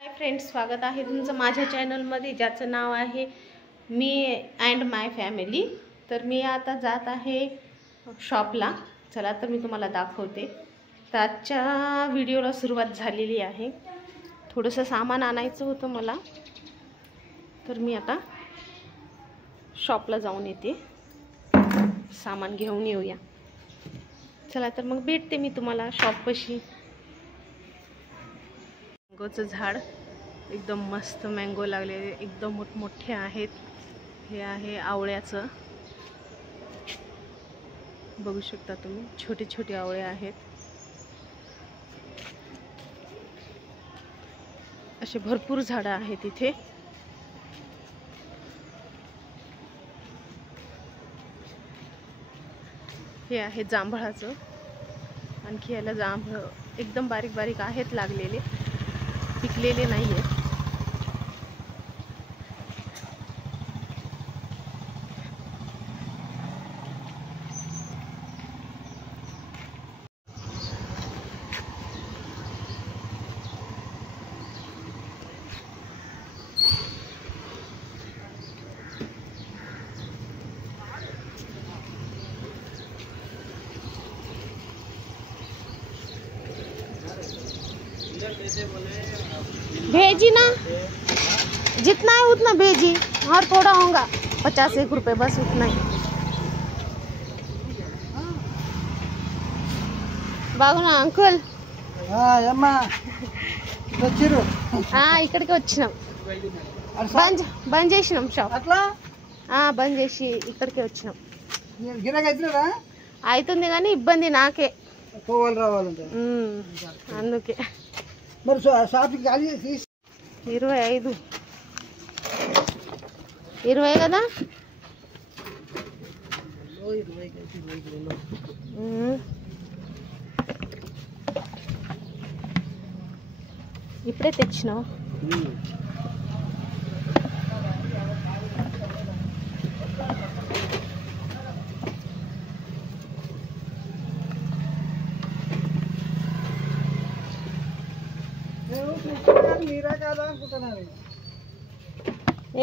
Hi friends, स्वागत आहे तुमचं माझ्या चॅनलमध्ये ज्याचं नाव आहे मी अँड माय फॅमिली। तर मी आता जात आहे शॉपला। चला तर मी तुम्हाला दाखवते। तर आजच्या व्हिडिओला सुरुवात झालेली आहे। थोडंसं सामान आणायचं होतं मला, तर मी आता शॉपला जाऊन येते, सामान घेऊन येऊया। चला तर मग भेटते मी तुम्हाला शॉपपाशी। मँगोचं झाड एकदम मस्त मँगो लागलेले, एकदम मोठमोठे आहेत। हे आहे आवळ्याचं, बघू शकता तुम्ही, छोटे छोटे आवळे आहेत। असे भरपूर झाडं आहेत इथे। हे आहे जांभळाचं, आणखी याला जांभळ एकदम बारीक बारीक आहेत लागलेले, पिकलेले नाही आहेत। भेजी ना, जितना है उतना भेजी, और थोड़ा होगा 50-1 रुपये, बस उतना ही। బాగున్నా అంకుల్? ఇక్కడికి వచ్చినాం, బంద్ చేసినాం షాప్, బంద్ చేసి ఇక్కడికి వచ్చినాం। అవుతుంది కానీ ఇబ్బంది నాకే, అందుకే। 25 కదా? ఇప్పుడే తెచ్చినావు?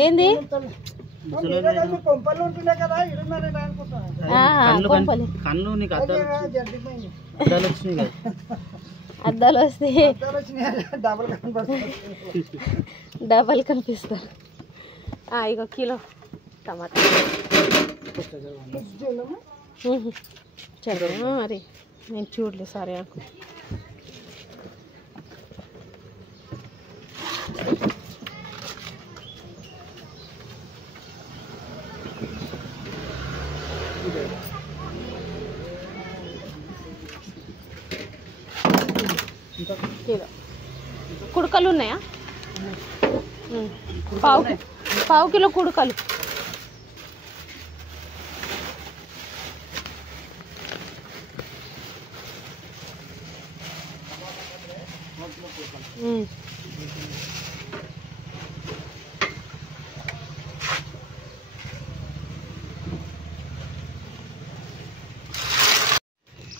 ఏంది? అద్దాలు వస్తే డబల్ కనిపిస్తా। ఇగో కిలో టమాటా చలో, అరే నేను చూడలే, సరే నాకు కిలో కుడకలు ఉన్నాయా? పావు కిలో కుడకలు।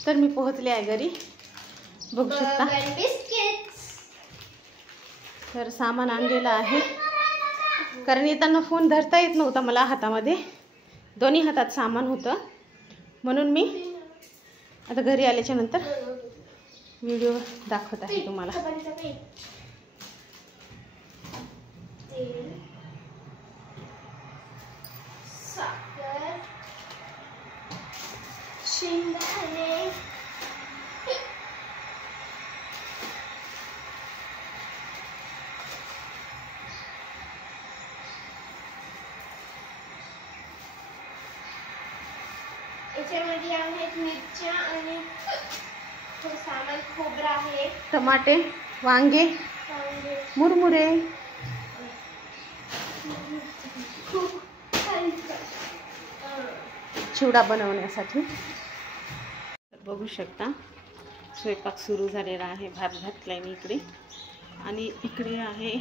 तर मी पोहोचले आहे घरी, बघू शकता। तर सामान आणलेलं आहे, कारण येताना फोन धरता येत नव्हता मला हातामध्ये, दोन्ही हातात सामान होतं, म्हणून मी आता घरी आल्याच्या नंतर व्हिडिओ दाखवत आहे तुम्हाला। याच्यामध्ये आहेत मिरच्या आणि सामान, खोबरं आहे, टमाटे, वांगे, मुरमुरे, चिवडा बनवण्यासाठी। बघू शकता स्वयंपाक सुरू झालेला आहे। भात घातलाय मी इकडे, आणि इकडे आहे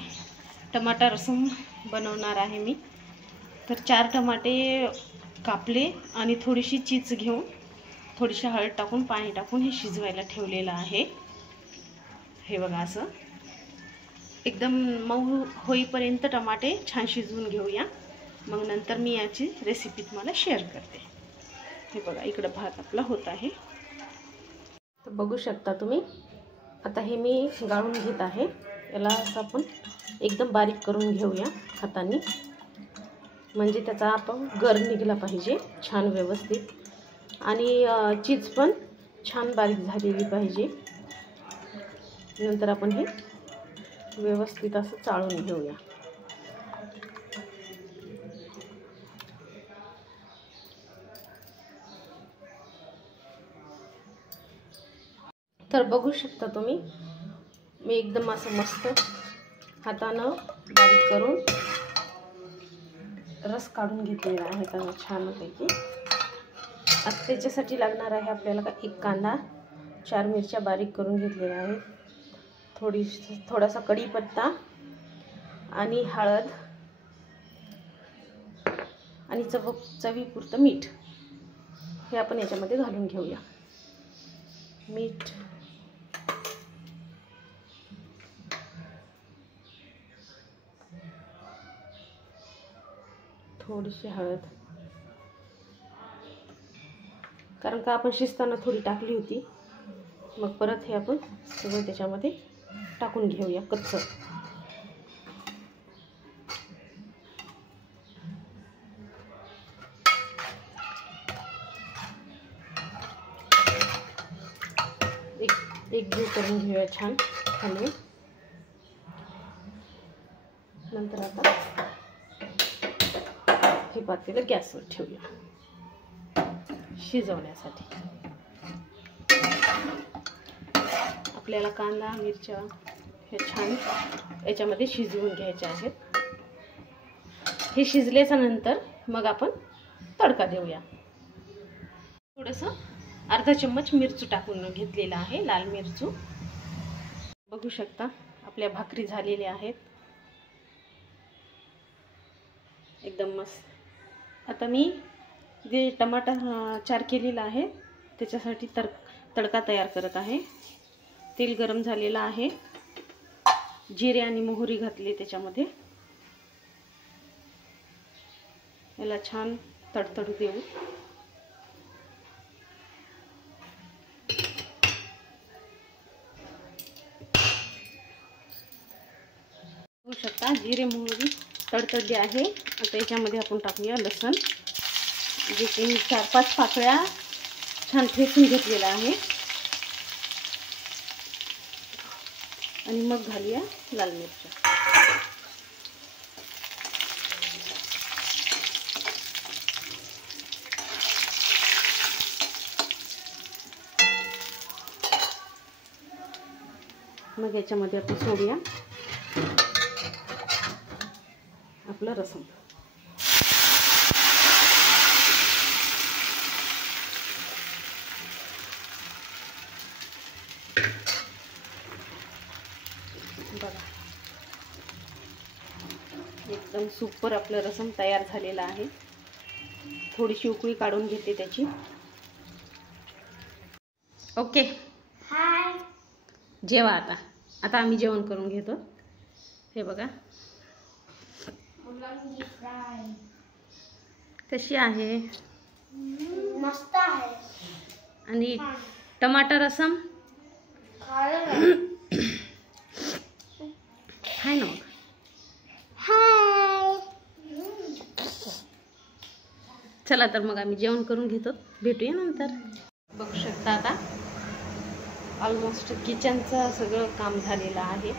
टमाटा रसम बनवणार आहे मी। तर 4 टमाटे कापले आणि थोडीशी चीज घेऊन, थोडीशी हळद टाकून, पाणी टाकून हे शिजवायला ठेवलेलं आहे। हे बघा असं। एकदम मऊ होईपर्यंत टमाटे छान शिजवून घेऊया. मग नंतर मी याची रेसिपी तुम्हाला शेअर करते. हे बघा इकडं भात आपला होत आहे. तर बघू शकता तुम्ही. आता हे मी गाळून घेत आहे. याला असं आपण एकदम बारीक करून घेऊया हाताने, म्हणजे त्याचा आपण गर निघला पाहिजे छान व्यवस्थित. आणि चीज पण छान बारीक झालेली पाहिजे. नंतर आपण हे व्यवस्थित असं चाळून घेऊया. तर बघू शकता तुम्ही, मी एकदम असं मस्त हातानं बारीक करून रस काढून घेतलेला आहे त्याला छानपैकी. आता त्याच्यासाठी लागणार आहे आपल्याला एक कांदा, 4 मिरच्या बारीक करून घेतलेल्या आहेत, थोडासा कढीपत्ता आणि हळद आणि चवीपुरतं मीठ हे आपण याच्यामध्ये घालून घेऊया. मीठ, थोडीशी हळद, कारण का आपण शिजताना थोडी टाकली होती. मग परत हे आपण सगळं त्याच्यामध्ये टाकून घेऊया कच्चं. एकजीव करून घेऊया छान खाली. नंतर आता हे पातेलं गॅसवर ठेवूया शिजवण्यासाठी. आपल्याला कांदा मिरच्या हे छान याच्यामध्ये शिजवून घ्यायचे आहेत. हे शिजल्याच्या नंतर मग आपण तडका देऊया. थोडंसं अर्धा चम्मच मिरचू टाकून घेतलेला आहे, लाल मिरचू. बघू शकता आपल्या भाकरी झालेल्या आहेत एकदम मस्त. आता मी जे टमाटर 4 केलेला आहे त्याच्यासाठी तडका तयार करत आहे. तेल गरम झालेलं आहे, जिरे आणि मोहरी घातली त्याच्यामध्ये. याला छान तडतडू देऊ. बघू शकता जिरे मोहरी तडतडली आहे. आता याच्यामध्ये आपण टाकूया लसण, जे की मी 4-5 पाकळ्या छान ठेचून घेतलेला आहे. आणि मग घालूया लाल मिरच्या. मग याच्यामध्ये आपण सोडूया आपलं रसम. बघा एकदम सुपर आपलं रसम तयार झालेला आहे. थोडीशी उकळी काढून घेते त्याची. ओके, हाय. जेवा आता. आता आम्ही जेवण करून घेतो. हे बघा कशी आहे, मस्त आहे. आणि टमाटर रसम हाय ना. मग हाय. चला तर मग आम्ही जेवण करून घेतो, भेटूया नंतर. बघू शकता आता ऑलमोस्ट किचनचं सगळं काम झालेलं आहे.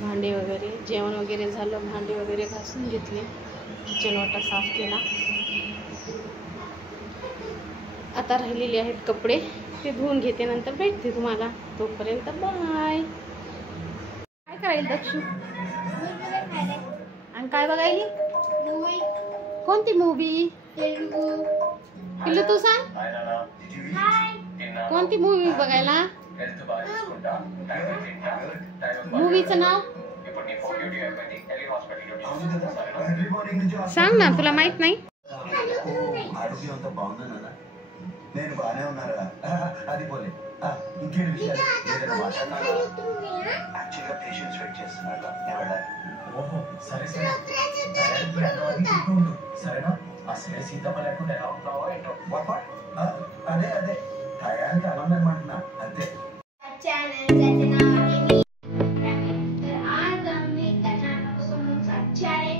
भांडे वगैरे, जेवण वगैरे झालं, भांडे वगैरे घासून घेतले, किचन वाटा साफ केला. आता राहिलेले आहेत कपडे, ते धुवून घेते, नंतर भेटते तुम्हाला. तोपर्यंत बाय. काय करायला दक्षू? आणि काय बघायली? कोणती मूवी? पिल्लू तू सांग, कोणती मूवी बघायला? मूवीचं नाव सांग ना, तुला माहित नाही? నేను బానే ఉన్నారా అది పోలే ఇంకేంటి విషయాలు ఇది ఏదైనా కొంచెం మాట్లాడాలా? కలుగుతుందా? యాక్చువల్గా పేషెంట్స్ వెయిట్ చేస్తున్నాడు నేను వెళ్ళాలి. ఓహో సరే సరే లోపల చూస్తే డైరెక్ట్గా అన్నవాడికి చెప్తూ ఉండు సరేనా? అసలే సీతమ్మ లేకుండా ఎలా ఉన్నావో ఏంటో అదే అదే టయానికి అనందమంటున్నా అంతే. channel Zatina TV. आज हम एक चैनल को सुन सकते हैं।